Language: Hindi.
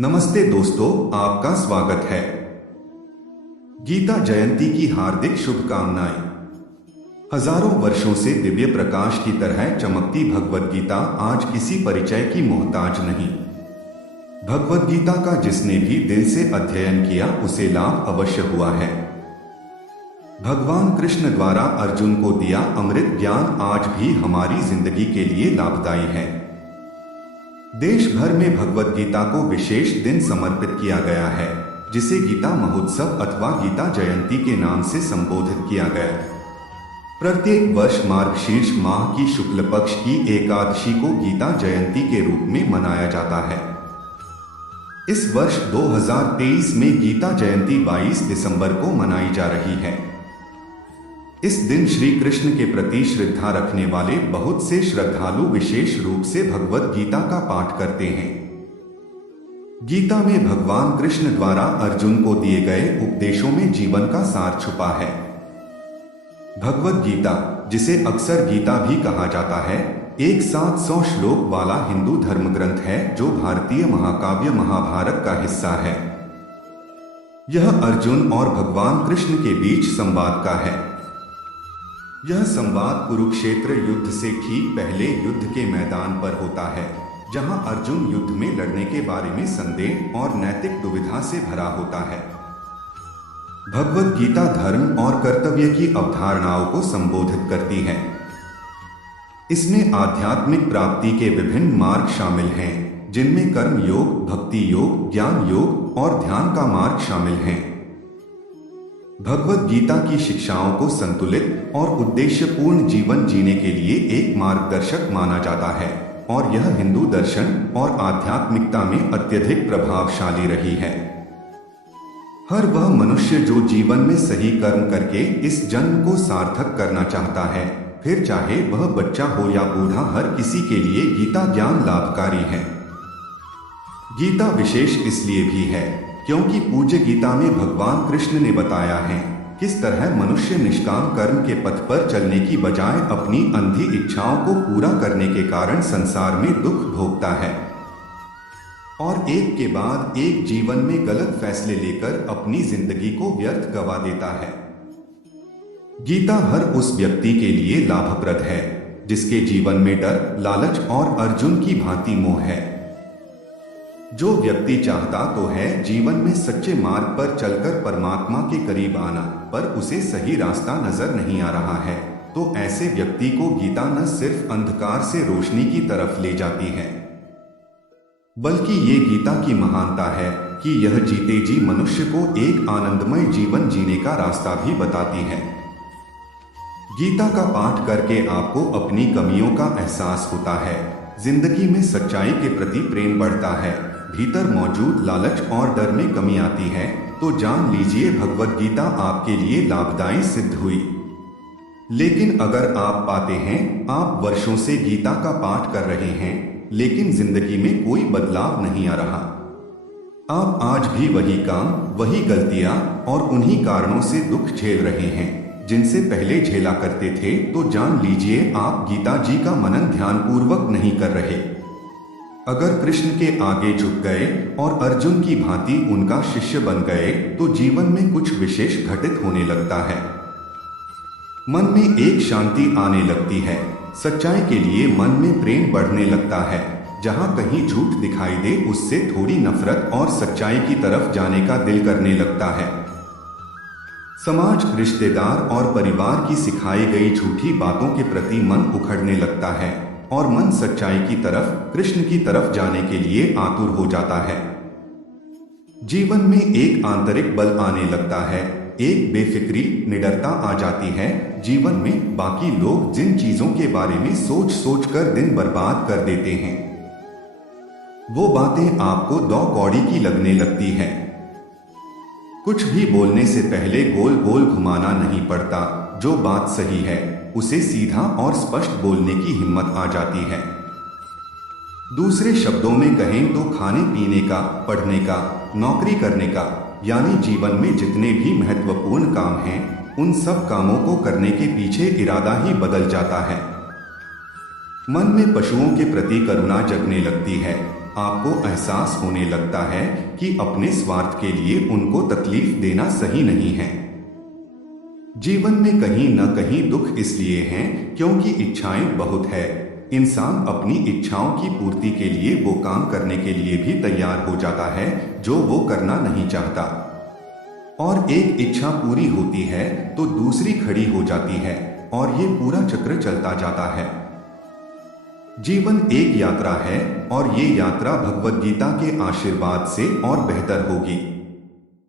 नमस्ते दोस्तों, आपका स्वागत है। गीता जयंती की हार्दिक शुभकामनाएं। हजारों वर्षों से दिव्य प्रकाश की तरह चमकती भगवद गीता आज किसी परिचय की मोहताज नहीं। भगवद गीता का जिसने भी दिल से अध्ययन किया उसे लाभ अवश्य हुआ है। भगवान कृष्ण द्वारा अर्जुन को दिया अमृत ज्ञान आज भी हमारी जिंदगी के लिए लाभदायी है। देश भर में भगवद गीता को विशेष दिन समर्पित किया गया है, जिसे गीता महोत्सव अथवा गीता जयंती के नाम से संबोधित किया गया। प्रत्येक वर्ष मार्गशीर्ष माह की शुक्ल पक्ष की एकादशी को गीता जयंती के रूप में मनाया जाता है। इस वर्ष 2023 में गीता जयंती 22 दिसंबर को मनाई जा रही है। इस दिन श्री कृष्ण के प्रति श्रद्धा रखने वाले बहुत से श्रद्धालु विशेष रूप से भगवद गीता का पाठ करते हैं। गीता में भगवान कृष्ण द्वारा अर्जुन को दिए गए उपदेशों में जीवन का सार छुपा है। भगवद गीता, जिसे अक्सर गीता भी कहा जाता है, एक 700 श्लोक वाला हिंदू धर्म ग्रंथ है जो भारतीय महाकाव्य महाभारत का हिस्सा है। यह अर्जुन और भगवान कृष्ण के बीच संवाद का है। यह संवाद कुरुक्षेत्र युद्ध से ठीक पहले युद्ध के मैदान पर होता है, जहां अर्जुन युद्ध में लड़ने के बारे में संदेह और नैतिक दुविधा से भरा होता है। भगवद गीता धर्म और कर्तव्य की अवधारणाओं को संबोधित करती है। इसमें आध्यात्मिक प्राप्ति के विभिन्न मार्ग शामिल हैं, जिनमें कर्म योग, भक्ति योग, ज्ञान योग और ध्यान का मार्ग शामिल हैं। भगवद गीता की शिक्षाओं को संतुलित और उद्देश्यपूर्ण जीवन जीने के लिए एक मार्गदर्शक माना जाता है और यह हिंदू दर्शन और आध्यात्मिकता में अत्यधिक प्रभावशाली रही है। हर वह मनुष्य जो जीवन में सही कर्म करके इस जन्म को सार्थक करना चाहता है, फिर चाहे वह बच्चा हो या बूढ़ा, हर किसी के लिए गीता ज्ञान लाभकारी है। गीता विशेष इसलिए भी है क्योंकि पूज्य गीता में भगवान कृष्ण ने बताया है किस तरह मनुष्य निष्काम कर्म के पथ पर चलने की बजाय अपनी अंधी इच्छाओं को पूरा करने के कारण संसार में दुख भोगता है और एक के बाद एक जीवन में गलत फैसले लेकर अपनी जिंदगी को व्यर्थ गवा देता है। गीता हर उस व्यक्ति के लिए लाभप्रद है जिसके जीवन में डर, लालच और अर्जुन की भांति मोह है। जो व्यक्ति चाहता तो है जीवन में सच्चे मार्ग पर चलकर परमात्मा के करीब आना, पर उसे सही रास्ता नजर नहीं आ रहा है, तो ऐसे व्यक्ति को गीता न सिर्फ अंधकार से रोशनी की तरफ ले जाती है, बल्कि ये गीता की महानता है कि यह जीते जी मनुष्य को एक आनंदमय जीवन जीने का रास्ता भी बताती है। गीता का पाठ करके आपको अपनी कमियों का एहसास होता है, जिंदगी में सच्चाई के प्रति प्रेम बढ़ता है, भीतर मौजूद लालच और डर में कमी आती है, तो जान लीजिए भगवद गीता आपके लिए लाभदायी सिद्ध हुई। लेकिन अगर आप पाते हैं आप वर्षों से गीता का पाठ कर रहे हैं लेकिन जिंदगी में कोई बदलाव नहीं आ रहा, आप आज भी वही काम, वही गलतियां और उन्हीं कारणों से दुख झेल रहे हैं जिनसे पहले झेला करते थे, तो जान लीजिए आप गीता जी का मनन ध्यान पूर्वक नहीं कर रहे। अगर कृष्ण के आगे झुक गए और अर्जुन की भांति उनका शिष्य बन गए तो जीवन में कुछ विशेष घटित होने लगता है। मन में एक शांति आने लगती है, सच्चाई के लिए मन में प्रेम बढ़ने लगता है, जहां कहीं झूठ दिखाई दे उससे थोड़ी नफरत और सच्चाई की तरफ जाने का दिल करने लगता है। समाज, रिश्तेदार और परिवार की सिखाई गई झूठी बातों के प्रति मन उखड़ने लगता है और मन सच्चाई की तरफ, कृष्ण की तरफ जाने के लिए आतुर हो जाता है। जीवन में एक आंतरिक बल आने लगता है, एक बेफिक्री, निडरता आ जाती है। जीवन में बाकी लोग जिन चीजों के बारे में सोच सोच कर दिन बर्बाद कर देते हैं, वो बातें आपको दो कौड़ी की लगने लगती है। कुछ भी बोलने से पहले गोल गोल घुमाना नहीं पड़ता, जो बात सही है उसे सीधा और स्पष्ट बोलने की हिम्मत आ जाती है। दूसरे शब्दों में कहें तो खाने पीने का, पढ़ने का, नौकरी करने का, यानी जीवन में जितने भी महत्वपूर्ण काम हैं, उन सब कामों को करने के पीछे इरादा ही बदल जाता है। मन में पशुओं के प्रति करुणा जगने लगती है, आपको एहसास होने लगता है कि अपने स्वार्थ के लिए उनको तकलीफ देना सही नहीं है। जीवन में कहीं न कहीं दुख इसलिए हैं क्योंकि इच्छाएं बहुत है। इंसान अपनी इच्छाओं की पूर्ति के लिए वो काम करने के लिए भी तैयार हो जाता है जो वो करना नहीं चाहता, और एक इच्छा पूरी होती है तो दूसरी खड़ी हो जाती है और ये पूरा चक्र चलता जाता है। जीवन एक यात्रा है और ये यात्रा भगवद गीता के आशीर्वाद से और बेहतर होगी।